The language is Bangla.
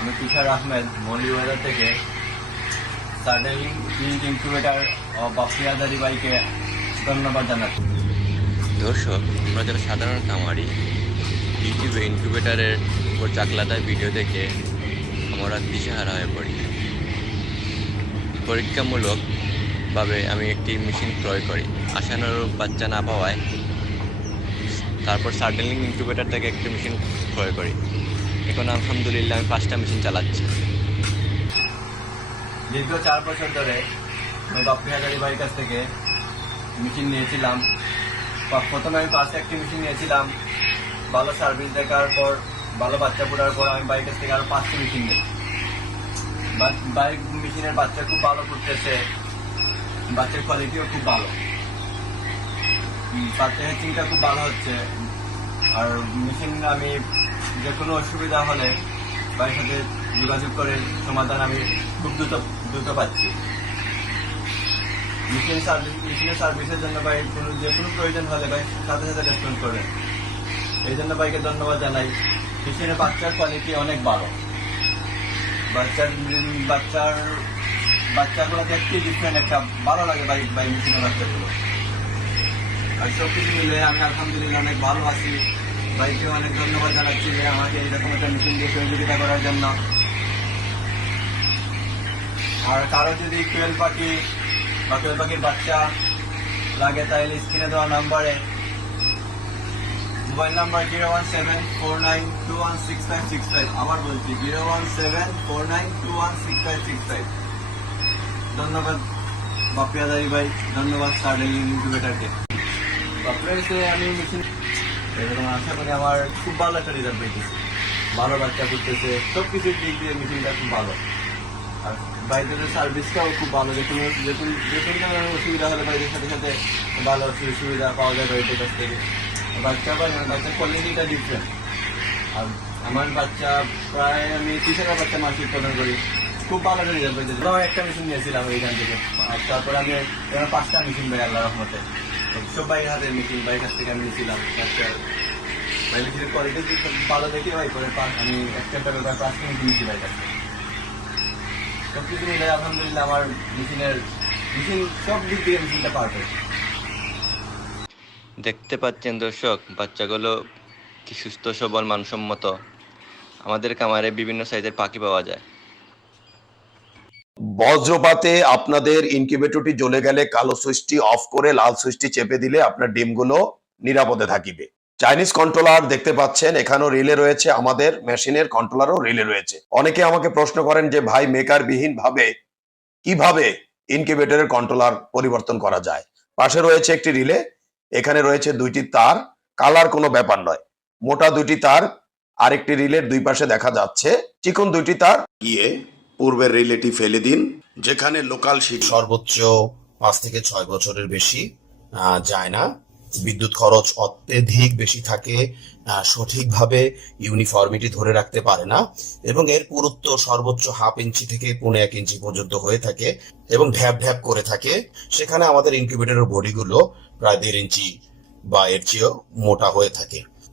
আমি তুষার আহমেদ মৌলিবাজার থেকে। সাডেলিং ইঞ্জ ইনকিউবেটার ও বাপ্পি আজারি ভাইকে ধন্যবাদ জানাচ্ছি। দর্শক, আমরা যারা সাধারণ কামারি ইউটিউবে ইনকিউবেটারের উপর চাকলাদায় ভিডিও দেখে আমরা দিশেহারা হয়ে পড়ি। পরীক্ষামূলকভাবে আমি একটি মেশিন ক্রয় করি। আশানুরূপ বাচ্চা না পাওয়ায়, তারপর সার্ডেলিং ইনকিউবেটার থেকে একটি মেশিন ক্রয় করি। এখন আলহামদুলিল্লাহ আমি পাঁচটা মেশিন চালাচ্ছি। দীর্ঘ চার বছর ধরে আমি হাজারি ভাইয়ের কাছ থেকে মেশিন নিয়েছিলাম। প্রথমে আমি পাশে একটি মেশিন নিয়েছিলাম। ভালো সার্ভিস দেখার পর, ভালো বাচ্চা পড়ার পর আমি বাইকের থেকে আরও পাঁচটি মেশিন নিই বাইক মেশিনের বাচ্চা খুব ভালো করতেছে। বাচ্চার কোয়ালিটিও খুব ভালো। বাচ্চা হ্যাচিংটা খুব ভালো হচ্ছে। আর মেশিন আমি যে কোনো অসুবিধা হলে ভাইয়ের সাথে যোগাযোগ করে সমাধান আমি খুব দ্রুত দ্রুত পাচ্ছি। মেশিন সার্ভিস মেশিনের সার্ভিসের জন্য ভাই কোনো, যে কোনো প্রয়োজন হলে ভাই সাথে সাথে রেসপন্স করবেন। এই জন্য ভাইকে ধন্যবাদ জানাই। মেশিনের বাচ্চার কোয়ালিটি অনেক ভালো। বাচ্চার বাচ্চার, বাচ্চাগুলো দেখতে ডিফারেন্ট একটা, ভালো লাগে ভাই ভাই মেশিনের বাচ্চাগুলো। আর সব কিছু মিলে আমি আলহামদুলিল্লাহ অনেক ভালো আছি। ভাইকে অনেক ধন্যবাদ জানাচ্ছি যে আমাকে এরকম একটা মিটিং দিয়ে সহযোগিতা করার জন্য। আর কারও যদি কোয়েল পাখি বা কোয়েল পাখির বাচ্চা লাগে, তাহলে স্ক্রিনে দেওয়া নাম্বারে mobile number zero one seven four nine two one six five six five আবার বলছি zero one seven four nine two one six five six five ধন্যবাদ বাপিয়াদারি ভাই, ধন্যবাদ স্টার্টেল ইনকিউবেটারকে এসে আমি মেশিন এরকম আশা করি আমার খুব ভালো একটা রেজাল্ট পেয়েছি। ভালো বাচ্চা করতেছে সব কিছুর দিক দিয়ে মেশিনটা খুব ভালো। আর বাইরের সার্ভিসটাও খুব ভালো, যে কোনো যে কোনো যে কোনো ধরনের অসুবিধা হলে বাইরের সাথে সাথে ভালো সুবিধা পাওয়া যায় বাইরের কাছ থেকে। বাচ্চা পাই না বাচ্চার কোয়ালিটিটা ডিফারেন্ট আর আমার বাচ্চা প্রায় আমি তিরিশ হাজার বাচ্চা মাসিক উৎপাদন করি। খুব ভালো একটা রেজাল্ট পেয়েছি। একটা মেশিন নিয়েছিলাম এইখান থেকে। আর তারপরে আমি পাঁচটা মেশিন পাই আল্লাহ রহমতে। সব হাতের মেশিন বাইরের কাছ থেকে আমি নিয়েছিলাম ভালো দেখে আমি কাছে সব কিছু মিলে আমার সব দিক দিয়ে পারফেক্ট। দেখতে পাচ্ছেন দর্শক, বাচ্চাগুলো কি সুস্থ, সবল, মানসম্মত। আমাদের কামারে বিভিন্ন সাইজের পাখি পাওয়া যায়। বজ্রপাতে আপনাদের ইনকিউবেটরটি জ্বলে গেলে কালো সুইচটি অফ করে লাল সুইচটি চেপে দিলে আপনার ডিমগুলো নিরাপদে থাকিবে। চাইনিজ কন্ট্রোলার দেখতে পাচ্ছেন, এখানেও রিলে রয়েছে আমাদের মেশিনের কন্ট্রোলারও রিলে রয়েছে। অনেকে আমাকে প্রশ্ন করেন যে, ভাই মেকার বিহীন ভাবে কীভাবে ইনকিউবেটরের কন্ট্রোলার পরিবর্তন করা যায়? পাশে রয়েছে একটি রিলে, এখানে রয়েছে দুইটি তার, কালার কোনো ব্যাপার নয়। মোটা দুইটি তার, আরেকটি রিলের দুই পাশে দেখা যাচ্ছে, চিকন দুইটি তার। গিয়ে পূর্বের রিলেটি ফেলে দিন, যেখানে লোকাল শিট সর্বোচ্চ পাঁচ থেকে ছয় বছরের বেশি যায় না। বিদ্যুৎ খরচ অত্যধিক বেশি থাকে সঠিকভাবে ইউনিফর্মিটি ধরে রাখতে পারে না, এবং এর পুরুত্ব সর্বোচ্চ হাফ ইঞ্চি থেকে পৌনে এক ইঞ্চি পর্যন্ত হয়ে থাকে, এবং ঢ্যাপ ঢ্যাপ করে থাকে। সেখানে আমাদের ইনকিউবেটরের বডিগুলো প্রায় দেড় ইঞ্চি বা এর চেয়েও মোটা হয়ে থাকে।